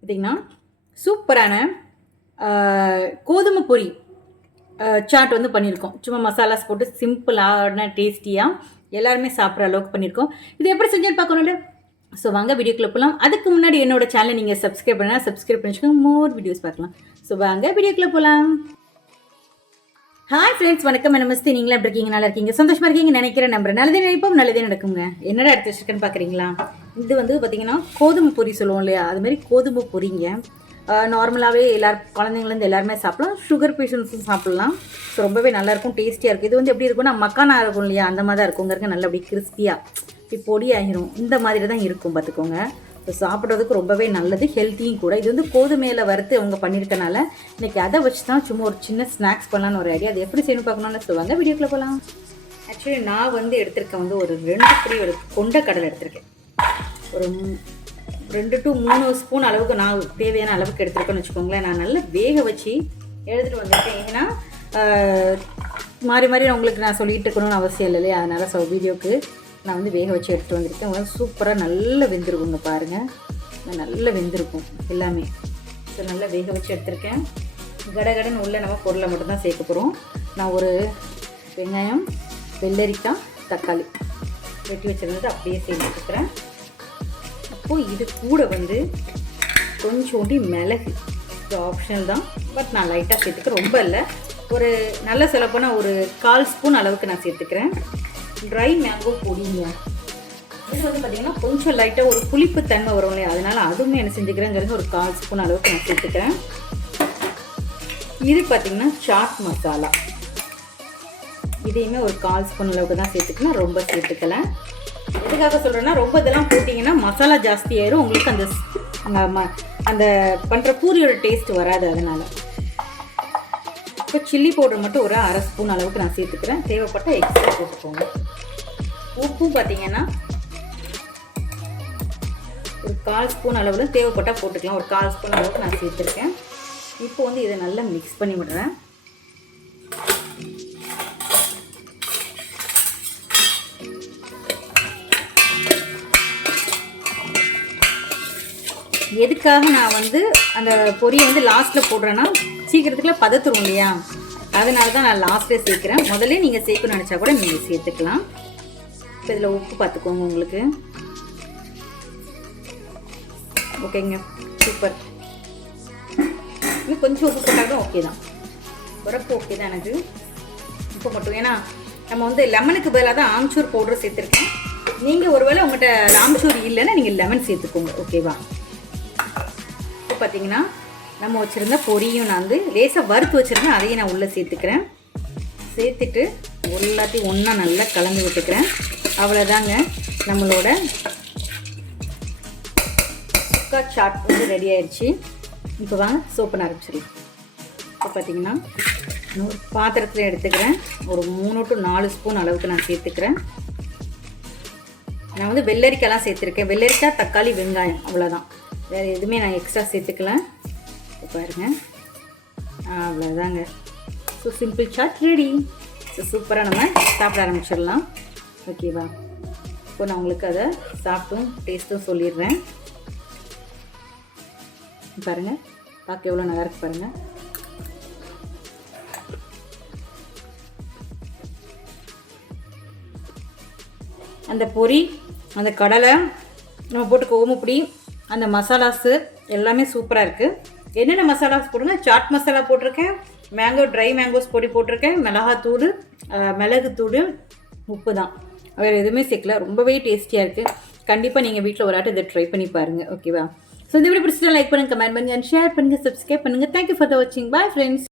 பார்த்திங்கன்னா சூப்பரான கோதுமை பொரி சாட் வந்து பண்ணியிருக்கோம். சும்மா மசாலாஸ் போட்டு சிம்பிளான டேஸ்டியாக எல்லாருமே சாப்பிட்ற அளவுக்கு பண்ணியிருக்கோம். இது எப்படி செஞ்சுன்னு பார்க்கணும்ல. ஸோ வாங்க வீடியோக்குள்ளே போகலாம். அதுக்கு முன்னாடி என்னோட சேனலை நீங்கள் சப்ஸ்கிரைப் பண்ணால் சப்ஸ்கிரைப் பண்ணிச்சுக்கோங்க, மோர் வீடியோஸ் பார்க்கலாம். ஸோ வாங்க வீடியோக்குள்ளே போகலாம். ஹாய் ஃப்ரெண்ட்ஸ், வணக்கம், நமஸ்தே. நீங்களா எப்படி இருக்கீங்க? நல்லா இருக்கீங்க, சந்தோஷமாக இருக்கீங்க நினைக்கிறேன், நம்புறேன். நல்லதே நினைப்போம், நல்லதே நடக்குங்க. என்னடா எடுத்து வச்சிருக்கேன்னு பார்க்குறீங்களா? இது வந்து பார்த்தீங்கன்னா கோதுமை பொரி சொல்லுவோம் இல்லையா, அது மாதிரி கோதுமை பொரிங்க. நார்மலாகவே குழந்தைங்கலேருந்து எல்லாருமே சாப்பிடலாம், சுகர் பேஷண்ட்ஸும் சாப்பிட்லாம். ஸோ ரொம்பவே நல்லாயிருக்கும், டேஸ்டியாக இருக்கும். இது வந்து எப்படி இருக்கும்னா மக்கானா இருக்கும் இல்லையா, அந்த மாதிரி தான் இருக்குங்க. நல்லா அப்படி கிறிஸ்பியாக இப்படி பொடி ஆகிரும், இந்த மாதிரி தான் இருக்கும் பார்த்துக்கோங்க. ஸோ சாப்பிட்றதுக்கு ரொம்பவே நல்லது, ஹெல்த்தியும் கூட. இது வந்து கோதுமையில் வறுத்து அவங்க பண்ணியிருக்கனால இன்றைக்கி அதை வச்சு தான் சும்மா ஒரு சின்ன ஸ்நாக்ஸ் பண்ணலான்னு ஒரு ஐடியா. அது எப்படி செய்யணும் பார்க்கணுன்னு சொல்லுவாங்க, வீடியோக்குள்ளே போகலாம். ஆக்சுவலி நான் வந்து எடுத்திருக்கேன் வந்து ஒரு 2 பிடி ஒரு கொண்ட கடலை எடுத்திருக்கேன். ஒரு 2 to 3 ஸ்பூன் அளவுக்கு நான் தேவையான அளவுக்கு எடுத்துருக்கேன்னு வச்சுக்கோங்களேன். நான் நல்லா வேக வச்சு எடுத்துகிட்டு வந்திருக்கேன். ஏன்னா மாறி மாறி உங்களுக்கு நான் சொல்லிகிட்டு இருக்கணும்னு அவசியம் இல்லை இல்லையா, அதனால் வீடியோக்கு நான் வந்து வேக வச்சு எடுத்துகிட்டு வந்திருக்கேன். உங்களுக்கு சூப்பராக நல்லா வெந்திருக்குங்க பாருங்கள், நல்லா வெந்திருக்கும் எல்லாமே. ஸோ நல்லா வேக வச்சு எடுத்திருக்கேன். கடகடன்னு உள்ள நம்ம பொருளை மட்டும்தான் சேர்க்க போகிறோம். நான் ஒரு வெங்காயம், வெள்ளரிக்காய், தக்காளி வெட்டி வச்சுருந்தது அப்படியே சேர்த்துக்கிறேன். அப்போது இது கூட வந்து கொஞ்சோண்டி மிளகு, இது ஆப்ஷனல் தான், பட் நான் லைட்டாக சேர்த்துக்கிறேன், ரொம்ப இல்லை. ஒரு நல்ல சொல்லப்போனால் ஒரு 1/4 ஸ்பூன் அளவுக்கு நான் சேர்த்துக்கிறேன். ட்ரை மேங்கோ பொடிங்க. இது வந்து பார்த்திங்கன்னா கொஞ்சம் லைட்டாக ஒரு புளிப்பு தன்மை வரும் இல்லையா, அதனால் அதுவுமே என்ன செஞ்சுக்கிறேங்கிறது ஒரு 1/4 ஸ்பூன் அளவுக்கு நான் சேர்த்துக்கிறேன். இது பார்த்திங்கன்னா சாட் மசாலா, இதையுமே ஒரு 1/4 ஸ்பூன் அளவுக்கு தான் சேர்த்துக்கலாம், ரொம்ப சேர்த்துக்கல. எதுக்காக சொல்கிறேன்னா, ரொம்ப இதெல்லாம் போட்டிங்கன்னா மசாலா ஜாஸ்தி ஆயிரும், உங்களுக்கு அந்த பண்ணுற பூரியோட டேஸ்ட் வராது. அதனால் இப்போ சில்லி பவுடர் மட்டும் ஒரு 1/2 ஸ்பூன் அளவுக்கு நான் சேர்த்துக்கிறேன். தேவைப்பட்ட எக்ஸ்ட்ரா போட்டுக்கோங்க. உப்பும் பார்த்தீங்கன்னா ஒரு 1/4 ஸ்பூன் அளவில் தேவைப்பட்டால் போட்டுக்கலாம். ஒரு 1/4 ஸ்பூன் அளவுக்கு நான் சேர்த்துருக்கேன். இப்போ வந்து இதை நல்லா மிக்ஸ் பண்ணி விடுறேன். எதுக்காக நான் வந்து அந்த பொரியை வந்து லாஸ்ட்டில் போடுறேன்னா, சீக்கிரத்துக்குள்ள பதத்துரும் இல்லையா, அதனால தான் நான் லாஸ்ட்டில் சேர்க்குறேன். முதல்ல நீங்கள் சேர்க்கணும்னு நினச்சா கூட நீங்கள் சேர்த்துக்கலாம். இப்போ இதில் உப்பு பார்த்துக்கோங்க உங்களுக்கு. ஓகேங்க, சூப்பர். இன்னும் கொஞ்சம் உப்பு போட்டாலும் ஓகே தான், உரப்பு ஓகே தான் எனக்கு. உப்பு மட்டும், ஏன்னா நம்ம வந்து லெமனுக்கு பதிலாக தான் ஆம்ச்சூர் பவுடர் சேர்த்துருக்கேன். நீங்கள் ஒருவேளை உங்கள்கிட்ட ஆம்ச்சூர் இல்லைன்னா நீங்கள் லெமன் சேர்த்துக்கோங்க, ஓகேவா? இப்போ பார்த்தீங்கன்னா நம்ம வச்சுருந்த பொரியும் நான் வந்து லேசாக வறுத்து வச்சுருந்தேன், அதையும் நான் உள்ளே சேர்த்துக்கிறேன். சேர்த்துட்டு எல்லாத்தையும் ஒன்றா நல்லா கலந்து விட்டுக்கிறேன். அவ்வளோதாங்க, நம்மளோட சுக்கா சாட் வந்து ரெடி ஆயிடுச்சு. இப்போ வாங்க சோப் பண்ண ஆரம்பிச்சிடலாம். இப்போ பார்த்தீங்கன்னா ஒரு பாத்திரத்தில் எடுத்துக்கிறேன். ஒரு 3 to 4 ஸ்பூன் அளவுக்கு நான் சேர்த்துக்கிறேன். நான் வந்து வெள்ளரிக்காய்லாம் சேர்த்துருக்கேன். வெள்ளரிக்காய், தக்காளி, வெங்காயம், அவ்வளோதான். வேறு எதுவுமே நான் எக்ஸ்ட்ரா சேர்த்துக்கலாம். பாருங்கள், அவ்வளோதாங்க. So simple chaat ready. So சூப்பராக நம்ம சாப்பிட ஆரம்பிச்சிடலாம், ஓகேவா? இப்போ நான் உங்களுக்கு அதை சாப்பிட்டும் டேஸ்ட்டும் சொல்லிடுறேன். பாருங்கள், பார்க்க எவ்வளோ நல்லா இருக்கு பாருங்கள். அந்த பொரி, அந்த கடலை நம்ம போட்டு ஓமப்பொடி, அந்த மசாலாஸு எல்லாமே சூப்பராக இருக்குது. என்னென்ன மசாலாஸ் போடுங்க, சாட் மசாலா போட்டிருக்கேன், மேங்கோ ட்ரை மேங்கோஸ் பொடி போட்டிருக்கேன், மிளகாத்தூள், மிளகுத்தூள், உப்பு தான், வேறு எதுவுமே சேர்க்கல. ரொம்பவே டேஸ்டியாக இருக்குது. கண்டிப்பாக நீங்கள் வீட்டில் ஒரு ஆட்டு இதை ட்ரை பண்ணி பாருங்கள், ஓகேவா? ஸோ இந்த வீடியோ பிடிச்சிட்டு லைக் பண்ணுங்கள், கமெண்ட் பண்ணுங்கள், ஷேர் பண்ணுங்கள், சப்ஸ்கிரைப் பண்ணுங்கள். தேங்க்யூ ஃபார் த வாட்சிங். Bye friends.